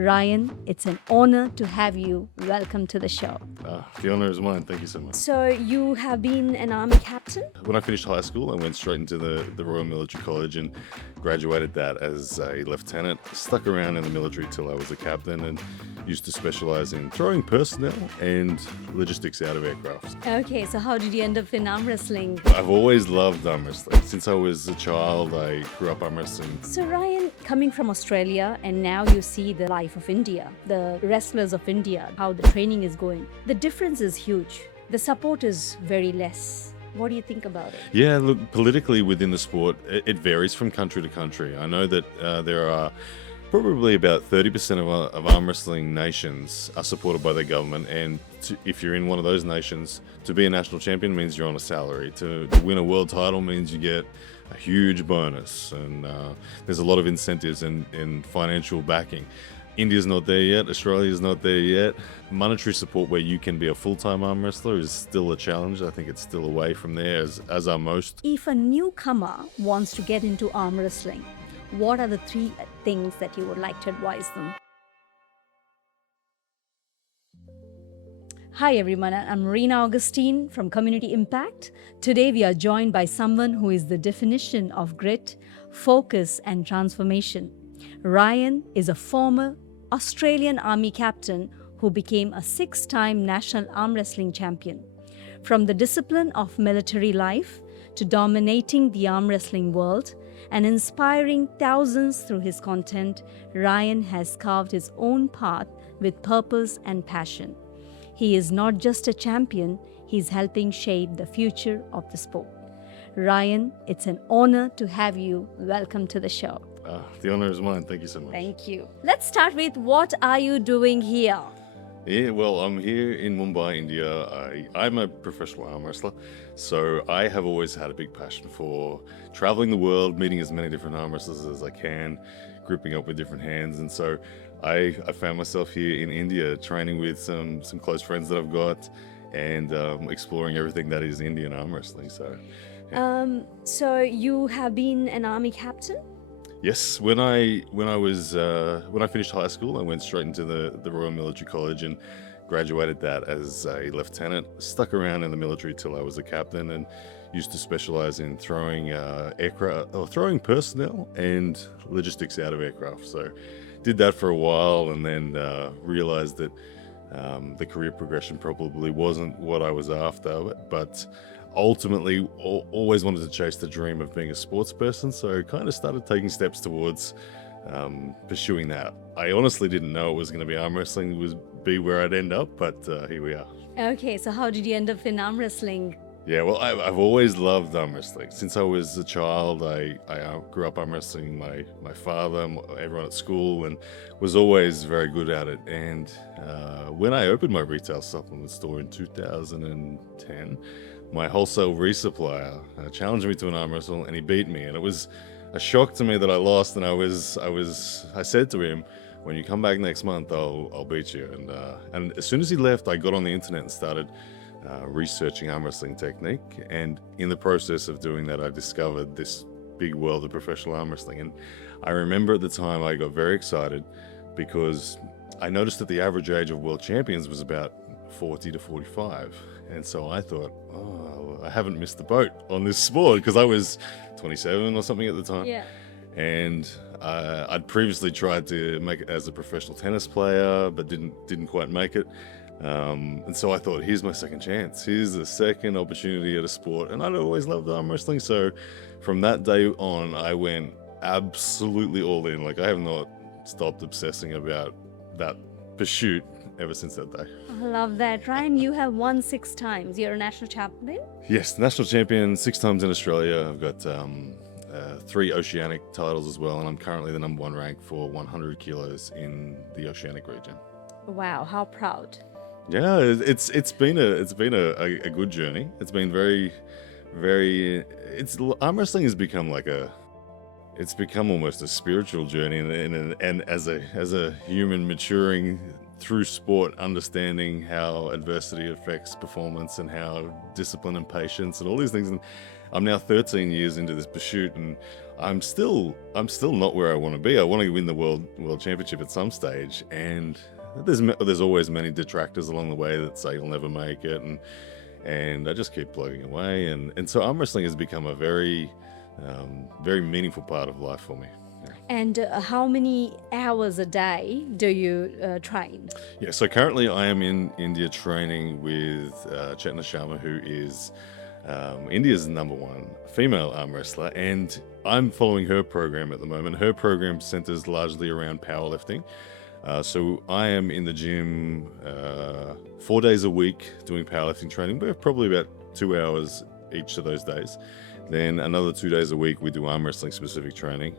Ryan, it's an honor to have you. Welcome to the show. The honor is mine. Thank you so much. So, you have been an Army captain? When I finished high school, I went straight into the Royal Military College and graduated that as a lieutenant. Stuck around in the military till I was a captain and used to specialize in throwing personnel and logistics out of aircraft. Okay, so how did you end up in arm wrestling? I've always loved arm wrestling. Since I was a child, I grew up arm wrestling. So, Ryan, coming from Australia, and now you see the life of India, the wrestlers of India, how the training is going. The difference is huge. The support is very less. What do you think about it? Yeah, look, politically within the sport, it varies from country to country. I know that there are probably about 30% of arm wrestling nations are supported by their government, and if you're in one of those nations, to be a national champion means you're on a salary. To win a world title means you get a huge bonus, and there's a lot of incentives and financial backing. India's not there yet, Australia's not there yet. Monetary support where you can be a full-time arm wrestler is still a challenge. I think it's still away from there, as are most. If a newcomer wants to get into arm wrestling, what are the 3 things that you would like to advise them? Hi everyone, I'm Marina Augustine from Community Impact. Today we are joined by someone who is the definition of grit, focus and transformation. Ryan is a former Australian Army captain who became a 6-time national arm wrestling champion. From the discipline of military life to dominating the arm wrestling world and inspiring thousands through his content, Ryan has carved his own path with purpose and passion. He is not just a champion, he's helping shape the future of the sport. Ryan, it's an honor to have you. Welcome to the show. The honor is mine. Thank you so much. Thank you. Let's start with, what are you doing here? Yeah, well, I'm here in Mumbai, India. I'm a professional arm wrestler, so I have always had a big passion for traveling the world, meeting as many different arm wrestlers as I can, grouping up with different hands, and so I found myself here in India training with some close friends that I've got and exploring everything that is Indian arm wrestling. So, yeah. So you have been an Army captain? Yes, when I finished high school, I went straight into the Royal Military College and graduated that as a lieutenant. Stuck around in the military till I was a captain and used to specialize in throwing throwing personnel and logistics out of aircraft. So did that for a while, and then realized that the career progression probably wasn't what I was after, but ultimately always wanted to chase the dream of being a sports person, so kind of started taking steps towards pursuing that. I honestly didn't know it was going to be arm wrestling would be where I'd end up, but here we are. Okay, so how did you end up in arm wrestling? Yeah, well, I've always loved arm wrestling. Since I was a child, I grew up arm wrestling. My father, everyone at school, and was always very good at it. And when I opened my retail supplement store in 2010, my wholesale resupplier challenged me to an arm wrestle, and he beat me. And it was a shock to me that I lost. And I said to him, "When you come back next month, I'll beat you." And as soon as he left, I got on the internet and started researching arm wrestling technique, and in the process of doing that, I discovered this big world of professional arm wrestling. And I remember at the time I got very excited because I noticed that the average age of world champions was about 40 to 45, and so I thought, I haven't missed the boat on this sport, because I was 27 or something at the time. Yeah. And I'd previously tried to make it as a professional tennis player, but didn't quite make it. And so I thought, here's my second chance. Here's the second opportunity at a sport. And I'd always loved arm wrestling. So from that day on, I went absolutely all in. Like, I have not stopped obsessing about that pursuit ever since that day. I love that. Ryan, you have won 6 times. You're a national champion? Yes, national champion 6 times in Australia. I've got 3 oceanic titles as well. And I'm currently the #1 rank for 100 kilos in the oceanic region. Wow, how proud. Yeah, it's been a good journey. It's been arm wrestling has become it's become almost a spiritual journey, and as a human maturing through sport, understanding how adversity affects performance and how discipline and patience and all these things. And I'm now 13 years into this pursuit, and I'm still not where I want to be. I want to win the world championship at some stage, and there's always many detractors along the way that say you'll never make it, and I just keep plugging away, and so arm wrestling has become a very very meaningful part of life for me. Yeah. And how many hours a day do you train? Yeah, so currently I am in India training with Chetna Sharma, who is India's #1 female arm wrestler, and I'm following her program at the moment. Her program centers largely around powerlifting. So I am in the gym 4 days a week doing powerlifting training, but probably about 2 hours each of those days. Then another 2 days a week we do arm wrestling specific training,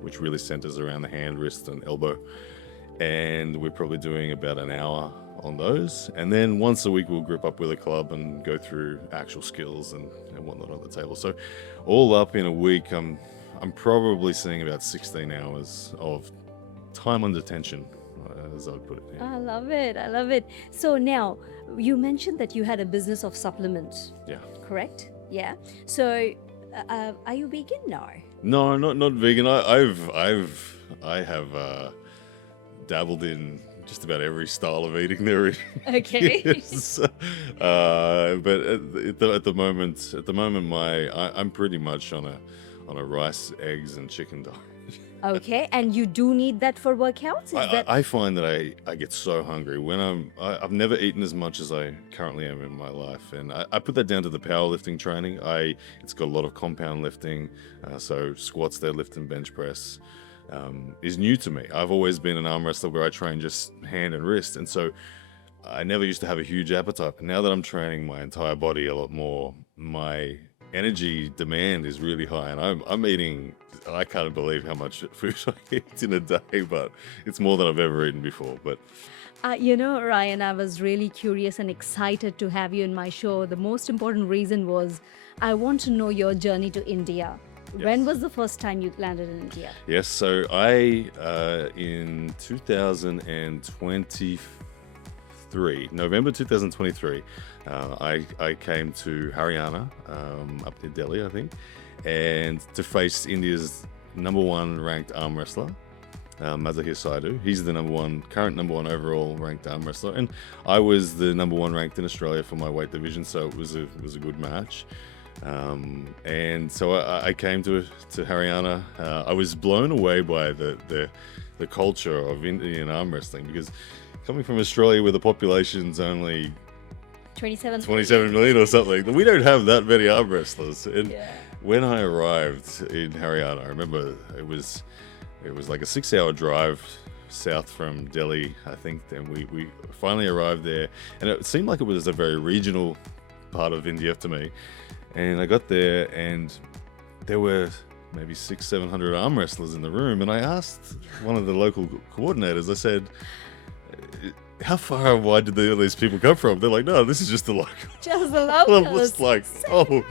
which really centers around the hand, wrist, and elbow. And we're probably doing about an hour on those. And then once a week we'll group up with a club and go through actual skills and whatnot on the table. So all up in a week, I'm probably seeing about 16 hours of time under tension, as I would put it. Yeah. I love it. I love it. So now you mentioned that you had a business of supplements. Yeah. Correct? Yeah. So are you vegan now? No, not vegan. I have dabbled in just about every style of eating there is. Okay. Yes. But at the moment, I'm pretty much on a rice, eggs, and chicken diet. Okay, and you do need that for workouts? I find that I get so hungry when I've never eaten as much as I currently am in my life, and I put that down to the powerlifting training. It's got a lot of compound lifting, so squats, deadlift, and bench press is new to me. I've always been an arm wrestler where I train just hand and wrist, and so I never used to have a huge appetite. But now that I'm training my entire body a lot more, my energy demand is really high, and I'm eating. I can't believe how much food I eat in a day, but it's more than I've ever eaten before. But Ryan, I was really curious and excited to have you in my show. The most important reason was I want to know your journey to India. Yes. When was the first time you landed in India? Yes, so I in 2023, November 2023, I came to Haryana, up near Delhi, I think, and to face India's #1 ranked arm wrestler, Mazahir Saidu. He's the current number one overall ranked arm wrestler, and I was the #1 ranked in Australia for my weight division, so it was a good match. And so I came to Haryana. I was blown away by the culture of Indian arm wrestling, because coming from Australia where the population's only 27 million or something, we don't have that many arm wrestlers. And when I arrived in Haryana, I remember it was like a 6-hour drive south from Delhi, I think. And we finally arrived there, and it seemed like it was a very regional part of India to me. And I got there, and there were maybe 600-700 arm wrestlers in the room. And I asked one of the local coordinators, I said, how far and wide did all these people come from? They're like, no, this is just the local. Just the locals. I was like, oh,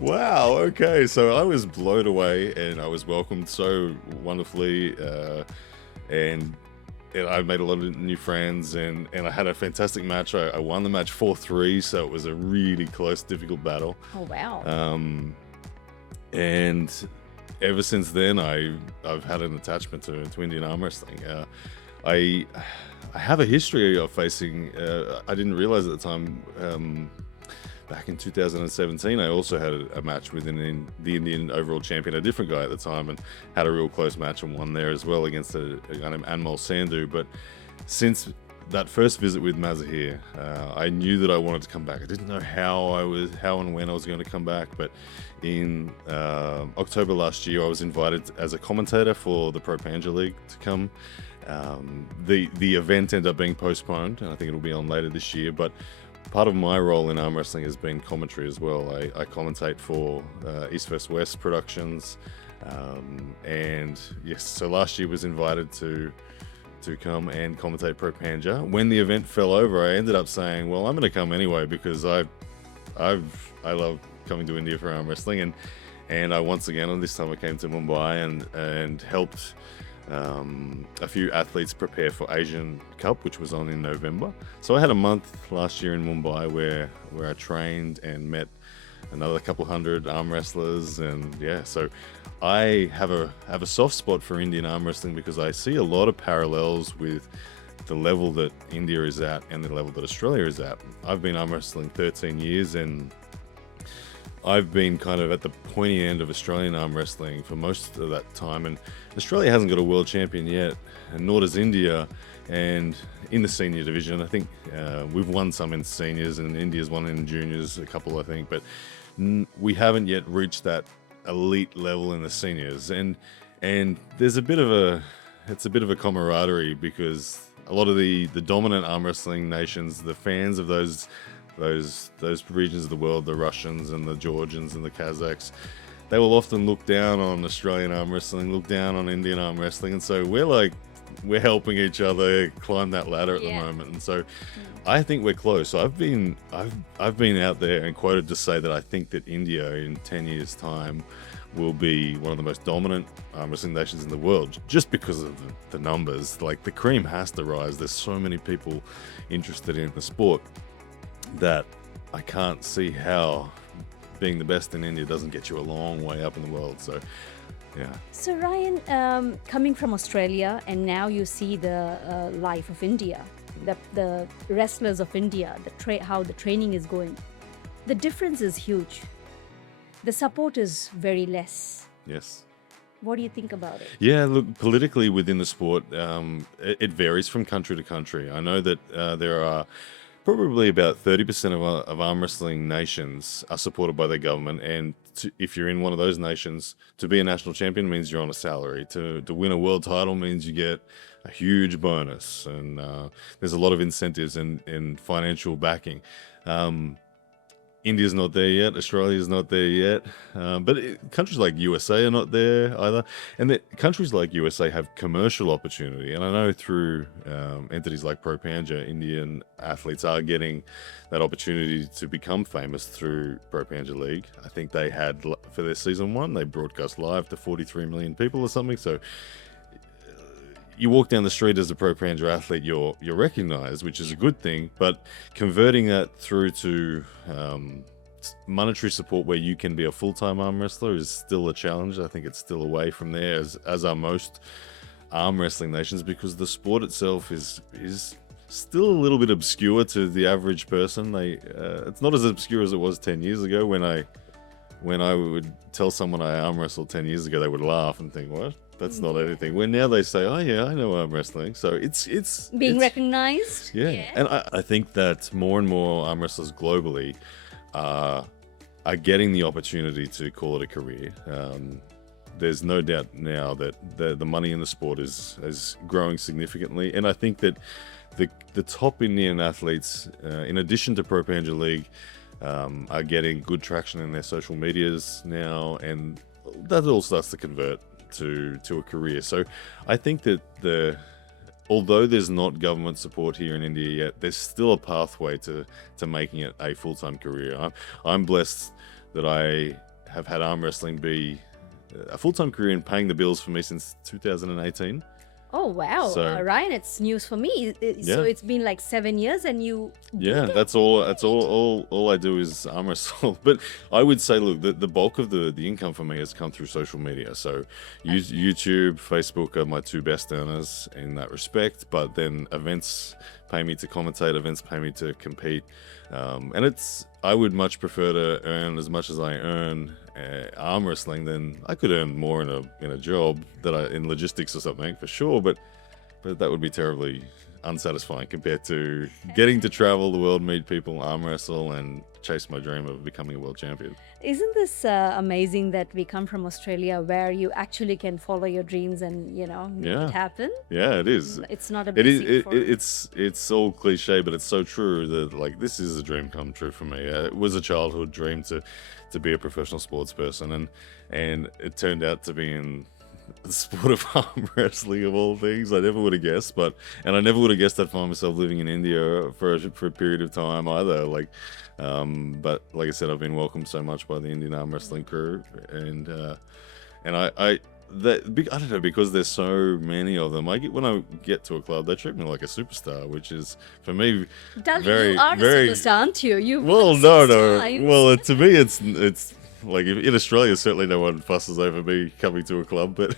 wow, okay. So I was blown away, and I was welcomed so wonderfully, and I made a lot of new friends, and I had a fantastic match. I won the match 4-3, so it was a really close, difficult battle. Oh, wow. And ever since then, I've had an attachment to Indian arm wrestling. I have a history of facing, I didn't realize at the time, back in 2017, I also had a match with the Indian overall champion, a different guy at the time, and had a real close match and won there as well against a guy named Anmol Sandhu. But since that first visit with Mazahir, I knew that I wanted to come back. I didn't know how and when I was going to come back, but in October last year, I was invited as a commentator for the Pro Panja League to come. The event ended up being postponed, and I think it'll be on later this year, but part of my role in arm wrestling has been commentary as well. I commentate for East vs West Productions, and yes, so last year was invited to come and commentate Pro Panja. When the event fell over, I ended up saying, well, I'm going to come anyway, because I love coming to India for arm wrestling, and I once again, this time I came to Mumbai and helped a few athletes prepare for Asian Cup, which was on in November. So I had a month last year in Mumbai where I trained and met another couple hundred arm wrestlers, and yeah, so I have a soft spot for Indian arm wrestling because I see a lot of parallels with the level that India is at and the level that Australia is at. I've been arm wrestling 13 years, and I've been kind of at the pointy end of Australian arm wrestling for most of that time, and Australia hasn't got a world champion yet, and nor does India. And in the senior division, I think we've won some in seniors, and India's won in juniors, a couple, I think, but we haven't yet reached that elite level in the seniors. And there's a bit of a camaraderie, because a lot of the dominant arm wrestling nations, the fans of those regions of the world, the Russians and the Georgians and the Kazakhs, they will often look down on Australian arm wrestling, look down on Indian arm wrestling, and so we're helping each other climb that ladder at the moment. And so I think we're close. I've been out there and quoted to say that I think that India in 10 years time will be one of the most dominant arm wrestling nations in the world, just because of the numbers. Like, the cream has to rise. There's so many people interested in the sport that I can't see how being the best in India doesn't get you a long way up in the world. So yeah. So Ryan, coming from Australia, and now you see the life of India, the wrestlers of India, how the training is going. The difference is huge. The support is very less. Yes. What do you think about it? Yeah, look, politically within the sport, it varies from country to country. I know that there are probably about 30% of arm wrestling nations are supported by their government, and if you're in one of those nations, to be a national champion means you're on a salary. To win a world title means you get a huge bonus, and there's a lot of incentives and financial backing. India's not there yet. Australia's not there yet. But countries like USA are not there either. And countries like USA have commercial opportunity. And I know through entities like Pro Panja, Indian athletes are getting that opportunity to become famous through Pro Panja League. I think they had, for their season 1, they broadcast live to 43 million people or something. So you walk down the street as a Pro Panja athlete, you're recognized, which is a good thing, but converting that through to monetary support where you can be a full-time arm wrestler is still a challenge. I think it's still away from there, as are most arm wrestling nations, because the sport itself is still a little bit obscure to the average person. It's not as obscure as it was 10 years ago. When I would tell someone I arm wrestled 10 years ago, they would laugh and think, what? That's not anything. When now they say, oh yeah, I know arm wrestling. So it's being recognized. Yeah. And I think that more and more arm wrestlers globally are getting the opportunity to call it a career. There's no doubt now that the money in the sport is growing significantly. And I think that the top Indian athletes, in addition to Pro Panja League, are getting good traction in their social medias now, and that all starts to convert to a career. So I think that although there's not government support here in India yet, there's still a pathway to making it a full-time career. I'm blessed that I have had arm wrestling be a full-time career and paying the bills for me since 2018. Oh wow, So- Ryan, it's news for me. So it's been like 7 years, and you. Yeah, that's all I do is arm wrestle. But I would say, look, the bulk of the income for me has come through social media. So YouTube, Facebook are my two best earners in that respect. But then events pay me to commentate, events pay me to compete. And I would much prefer to earn as much as I earn arm wrestling than I could earn more in a job in logistics or something, for sure. But that would be terribly unsatisfying compared to getting to travel the world, meet people, arm wrestle, and chase my dream of becoming a world champion. Isn't this amazing that we come from Australia, where you actually can follow your dreams and make it happen? Yeah, it is. It's not a It is. basic It's all cliche, but it's so true that this is a dream come true for me. It was a childhood dream to be a professional sports person, and it turned out to be in the sport of arm wrestling of all things. I never would have guessed, and I never would have guessed I'd find myself living in India for a period of time either. But like I said, I've been welcomed so much by the Indian arm wrestling crew, and I I don't know, because there's so many of them. When I get to a club, they treat me like a superstar, which is for me Darling, very, you are very. a superstar, aren't you? You've Well, won no, 6 no. times. Well, to me, it's like in Australia, certainly no one fusses over me coming to a club, but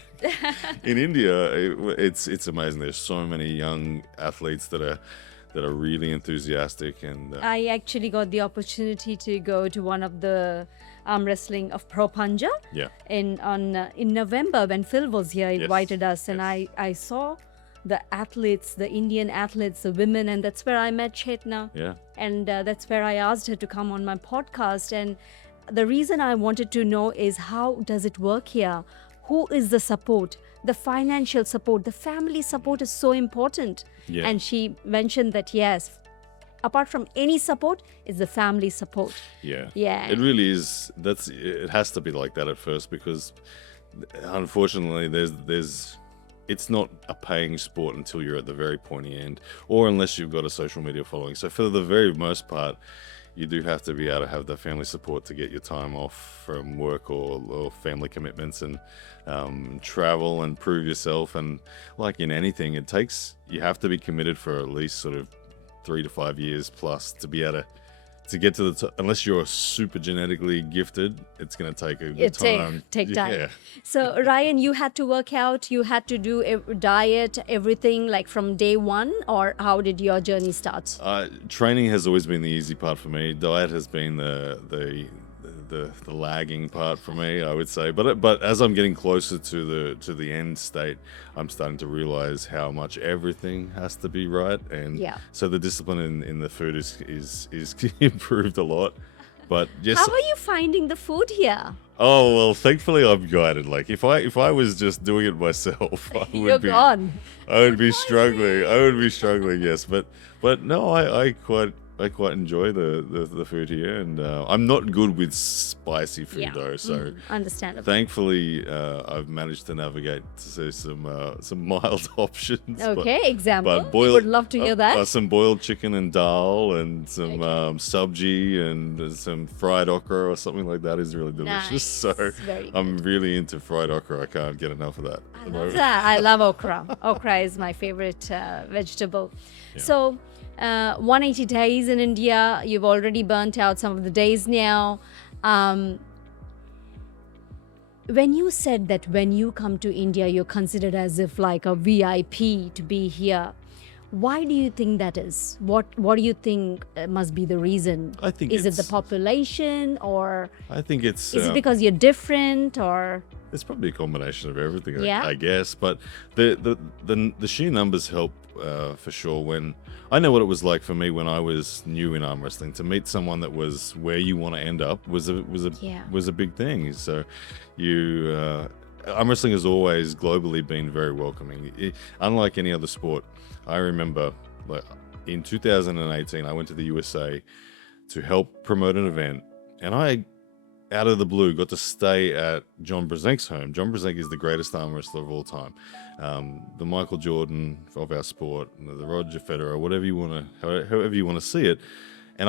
in India, it's amazing. There's so many young athletes that are really enthusiastic, and I actually got the opportunity to go to one of the arm wrestling of Pro Panja yeah, in November when Phil was here, invited us, and yes. I saw the athletes, the Indian athletes, the women, and that's where I met Chetna. yeah, And that's where I asked her to come on my podcast. And the reason I wanted to know is how does it work here? Who is the support? The financial support, the family support is so important. Yeah. And she mentioned that yes, apart from any support, is the family support. yeah. Yeah. It really is. It has to be like that at first, because unfortunately, it's not a paying sport until you're at the very pointy end, or unless you've got a social media following. So for the very most part, you do have to be able to have the family support to get your time off from work or family commitments, and travel and prove yourself. And like in anything, you have to be committed for at least sort of 3 to 5 years plus to be able to get to the top. Unless you're super genetically gifted, it's going to take a good time. Take time. Yeah. So Ryan, you had to work out, you had to do a diet, everything like from day one, or how did your journey start? Training has always been the easy part for me. Diet has been the lagging part for me, I would say. But as I'm getting closer to the end state, I'm starting to realize how much everything has to be right, and so the discipline in the food is improved a lot. But yes, how are you finding the food here? oh well, thankfully I'm guided. Like if I was just doing it myself, You're gone. I would be struggling. I would be struggling. Yes, but no, I quite enjoy the food here, and I'm not good with spicy food though. So understandable. thankfully, I've managed to navigate to some mild options. Okay, example. But We would love to hear that. Some boiled chicken and dal, and some sabji, and some fried okra or something like that is really delicious. Nice. So Very I'm really into fried okra. I can't get enough of that. I love that. I love okra. Okra is my favorite vegetable. So 180 days in India, you've already burnt out some of the days now. When you said that when you come to India, you're considered as if like a VIP to be here, why do you think that is? What do you think must be the reason? I think is it the it's- population, or I think it's is it because you're different, or it's probably a combination of everything, Yeah. I guess. But the sheer numbers help for sure. When I know what it was like for me when I was new in arm wrestling, to meet someone that was where you want to end up was a big thing. So arm wrestling has always globally been very welcoming. Unlike any other sport, I remember like in 2018, I went to the USA to help promote an event, and I, out of the blue, got to stay at John Brzezink's home. John Brzezinski is the greatest arm wrestler of all time, the Michael Jordan of our sport, the Roger Federer, however you want to see it. And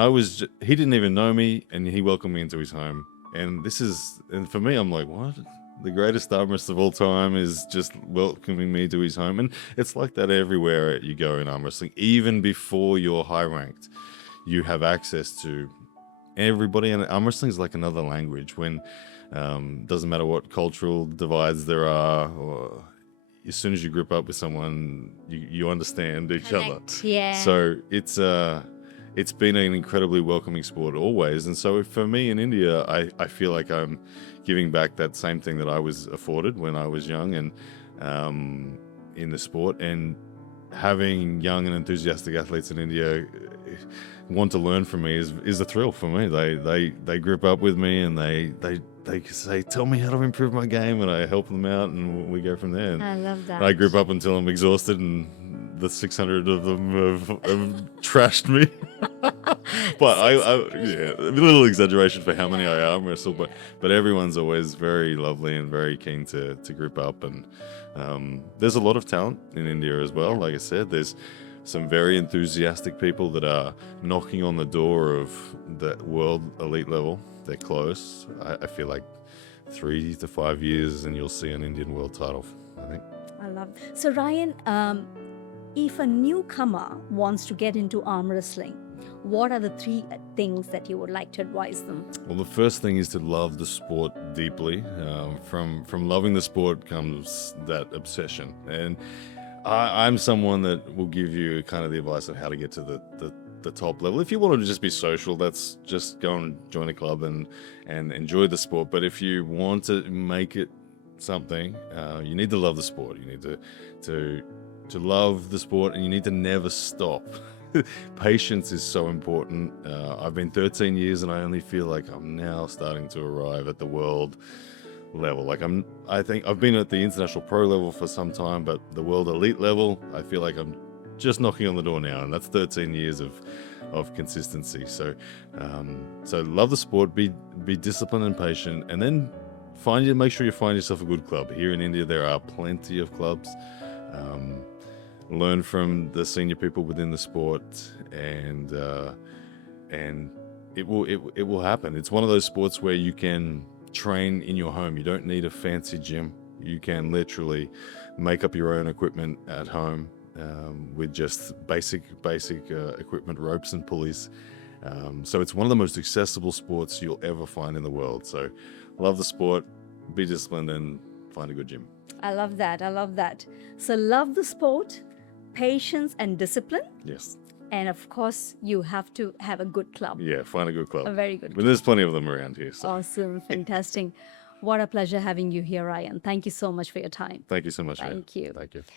he didn't even know me, and he welcomed me into his home. And for me, I'm like, what? The greatest arm wrestler of all time is just welcoming me to his home. And it's like that everywhere you go in arm wrestling. Even before you're high ranked, you have access to everybody, and arm wrestling is like another language. When doesn't matter what cultural divides there are, or as soon as you grip up with someone, you understand each other. Yeah. So it's been an incredibly welcoming sport always. And so for me in India, I feel like I'm giving back that same thing that I was afforded when I was young and in the sport, and having young and enthusiastic athletes in India want to learn from me is a thrill for me. They grip up with me, and they say, tell me how to improve my game, and I help them out, and we go from there. And I love that. I grip up until I'm exhausted, and the 600 of them have trashed me. But a little exaggeration for how many I arm wrestle, but everyone's always very lovely and very keen to grip up. And there's a lot of talent in India as well. Like I said, there's some very enthusiastic people that are knocking on the door of the world elite level. They're close. I feel like 3 to 5 years and you'll see an Indian world title, I think. I love. So Ryan, if a newcomer wants to get into arm wrestling, what are the 3 things that you would like to advise them? Well, the first thing is to love the sport deeply. From loving the sport comes that obsession. And I'm someone that will give you kind of the advice on how to get to the top level. If you want to just be social, that's just go and join a club and enjoy the sport. But if you want to make it something, you need to love the sport. You need to love the sport, and you need to never stop. Patience is so important. I've been 13 years and I only feel like I'm now starting to arrive at the world level. I think I've been at the international pro level for some time, but the world elite level, I feel like I'm just knocking on the door now, and that's 13 years of consistency. So love the sport, be disciplined and patient, and then make sure you find yourself a good club. Here in India, there are plenty of clubs. Learn from the senior people within the sport, and it will happen. It's one of those sports where you can train in your home. You don't need a fancy gym. You can literally make up your own equipment at home with just basic equipment, ropes and pulleys. So it's one of the most accessible sports you'll ever find in the world. So love the sport, be disciplined, and find a good gym. I love that. So love the sport, patience and discipline. Yes. And of course, you have to have a good club. Yeah, find a good club. A very good But there's plenty of them around here. So. Awesome. Fantastic. What a pleasure having you here, Ryan. Thank you so much for your time. Thank you so much. Thank you. Thank you.